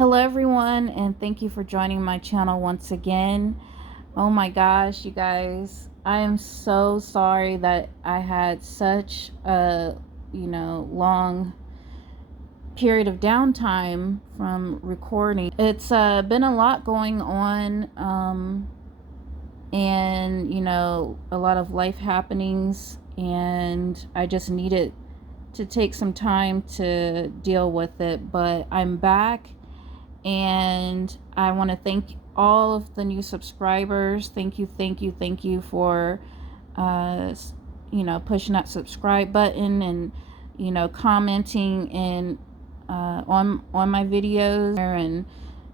Hello everyone, and thank you for joining my channel once again. Oh my gosh, you guys, I am so sorry that I had such a long period of downtime from recording. It's been a lot going on, and a lot of life happenings, and I just needed to take some time to deal with it. But I'm back, and I want to thank all of the new subscribers. Thank you for pushing that subscribe button, and commenting and on my videos, and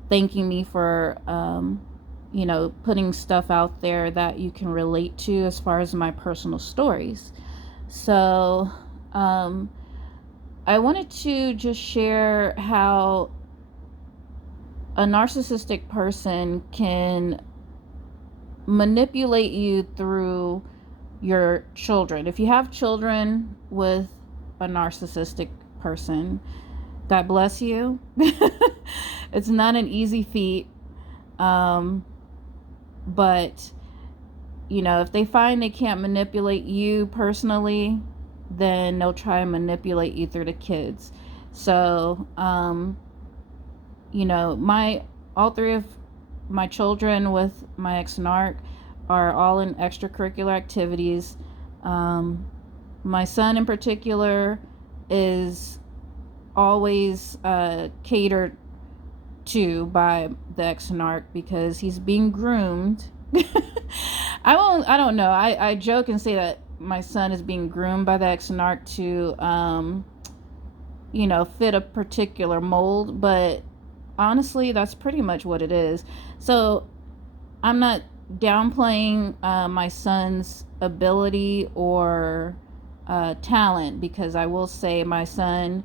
thanking me for putting stuff out there that you can relate to as far as my personal stories. So I wanted to just share how a narcissistic person can manipulate you through your children. If you have children with a narcissistic person, God bless you. It's not an easy feat. But if they find they can't manipulate you personally, then they'll try and manipulate you through the kids. So all three of my children with my ex-narc are all in extracurricular activities. My son in particular is always catered to by the ex-narc because he's being groomed. I don't know. I joke and say that my son is being groomed by the ex-narc to fit a particular mold, but honestly, that's pretty much what it is. So I'm not downplaying my son's ability or talent, because I will say my son,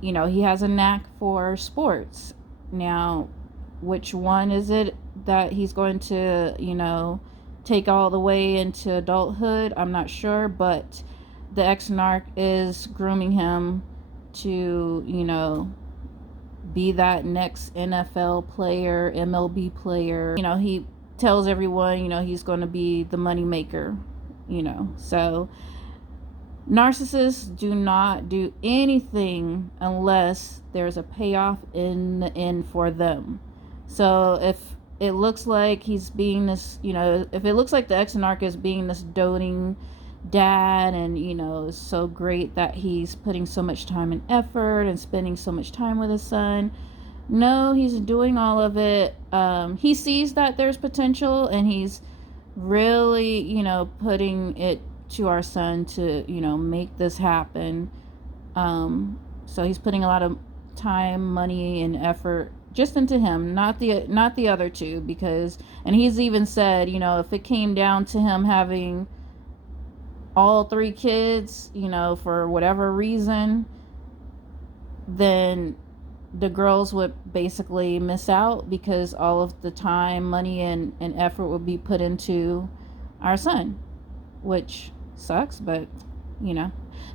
he has a knack for sports. Now, which one is it that he's going to, take all the way into adulthood? I'm not sure, but the ex-narc is grooming him to, be that next NFL player, MLB player. He tells everyone, he's going to be the money maker, So narcissists do not do anything unless there's a payoff in the end for them. So if it looks like he's being this, if it looks like the ex-narc is being this doting dad, and it's so great that he's putting so much time and effort and spending so much time with his son, no, he's doing all of it. He sees that there's potential, and he's really putting it to our son to make this happen. So he's putting a lot of time, money, and effort just into him, not the other two, because, and he's even said, if it came down to him having all three kids, for whatever reason, then the girls would basically miss out, because all of the time, money, and effort would be put into our son, which sucks, but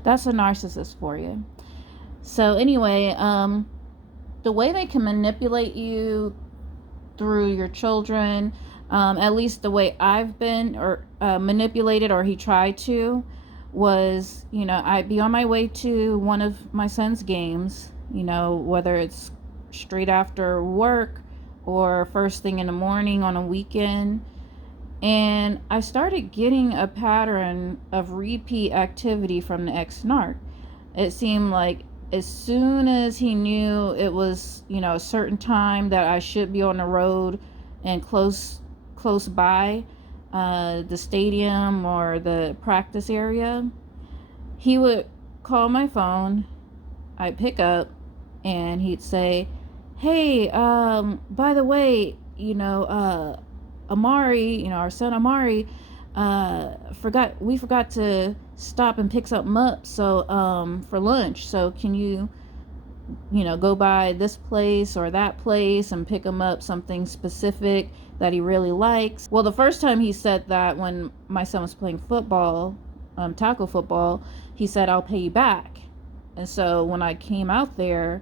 that's a narcissist for you. So anyway, the way they can manipulate you through your children, at least the way I've been manipulated, or he tried to, was, I'd be on my way to one of my son's games, whether it's straight after work or first thing in the morning on a weekend. And I started getting a pattern of repeat activity from the ex-narc. It seemed like as soon as he knew it was, a certain time that I should be on the road and close by the stadium or the practice area, he would call my phone. I'd pick up, and he'd say, "Hey, by the way, Amari, our son Amari, we forgot to stop and pick something up, so for lunch, so can you go by this place or that place and pick him up something specific that he really likes." Well, the first time he said that, when my son was playing football, tackle football, he said, "I'll pay you back." And so when I came out there,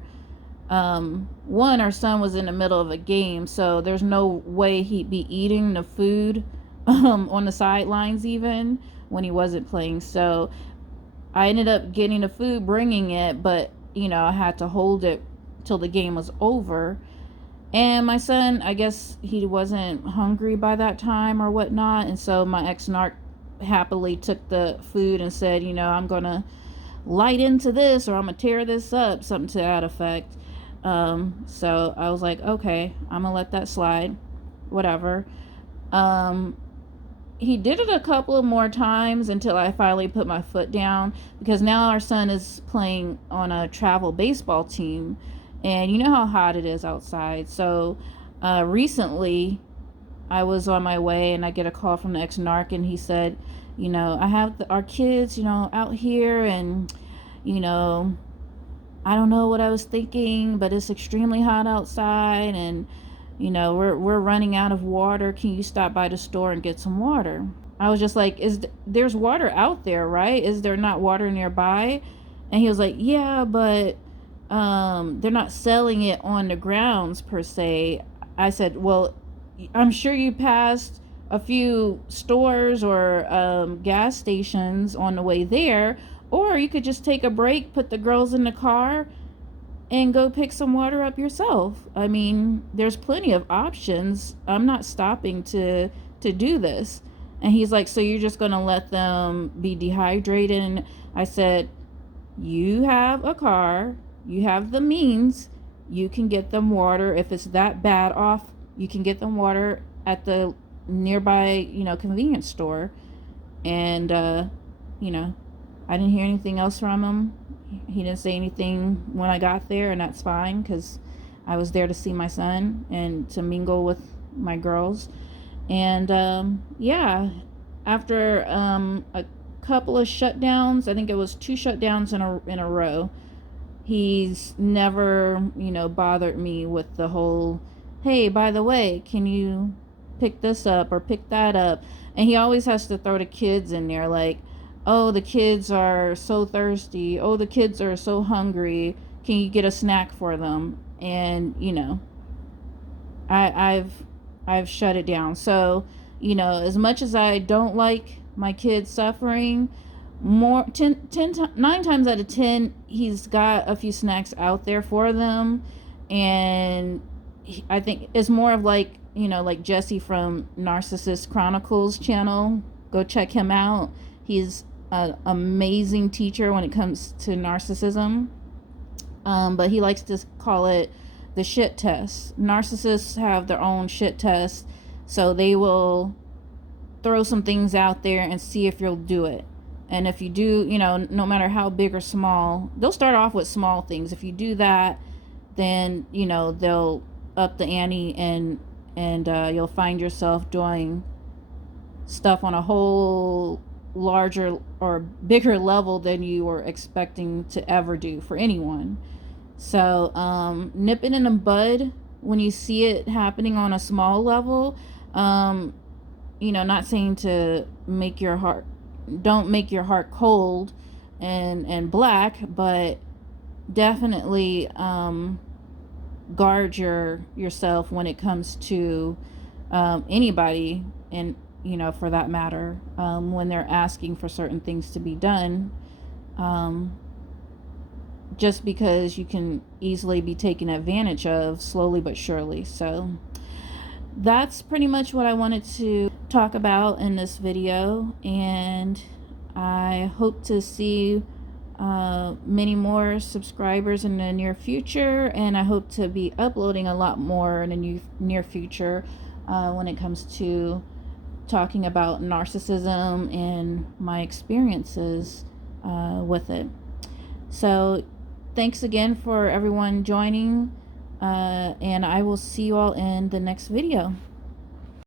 One, our son was in the middle of a game, so there's no way he'd be eating the food on the sidelines even when he wasn't playing. So I ended up getting the food, bringing it, but I had to hold it till the game was over. And my son, I guess he wasn't hungry by that time or whatnot, and so my ex-narc happily took the food and said, I'm gonna light into this, or I'm gonna tear this up, something to that effect. So I was like, okay, I'm gonna let that slide, whatever. Um, he did it a couple of more times until I finally put my foot down, because now our son is playing on a travel baseball team, and you know how hot it is outside. So recently I was on my way and I get a call from the ex-narc, and he said, I have our kids, out here, and I don't know what I was thinking, but it's extremely hot outside, and we're running out of water. Can you stop by the store and get some water? I was just like, there's water out there, right? Is there not water nearby? And he was like, yeah, but they're not selling it on the grounds per se. I said, well, I'm sure you passed a few stores or gas stations on the way there, or you could just take a break, put the girls in the car, and go pick some water up yourself. I mean, there's plenty of options. I'm not stopping to do this. And he's like, so you're just going to let them be dehydrated? And I said, you have a car, you have the means, you can get them water. If it's that bad off, you can get them water at the nearby, convenience store. And, I didn't hear anything else from him. He didn't say anything when I got there, and that's fine, because I was there to see my son and to mingle with my girls. And yeah, after a couple of shutdowns, I think it was 2 shutdowns in a row, he's never bothered me with the whole, hey, by the way, can you pick this up or pick that up? And he always has to throw the kids in there, like, oh, the kids are so thirsty, oh, the kids are so hungry, can you get a snack for them? And I've shut it down. So as much as I don't like my kids suffering, 9 times out of 10 he's got a few snacks out there for them. And I think it's more of like like Jesse from Narcissistic Chronicles channel. Go check him out. He's an amazing teacher when it comes to narcissism. But he likes to call it the shit test. Narcissists have their own shit test, so they will throw some things out there and see if you'll do it. And if you do, no matter how big or small, they'll start off with small things. If you do that, then they'll up the ante, and you'll find yourself doing stuff on a whole larger or bigger level than you were expecting to ever do for anyone. So nip it in the bud when you see it happening on a small level. Not saying to don't make your heart cold and black, but definitely guard yourself when it comes to anybody, and for that matter, when they're asking for certain things to be done, just because you can easily be taken advantage of slowly but surely. So that's pretty much what I wanted to talk about in this video, and I hope to see many more subscribers in the near future, and I hope to be uploading a lot more in the near future when it comes to talking about narcissism and my experiences with it. So thanks again for everyone joining, and I will see you all in the next video.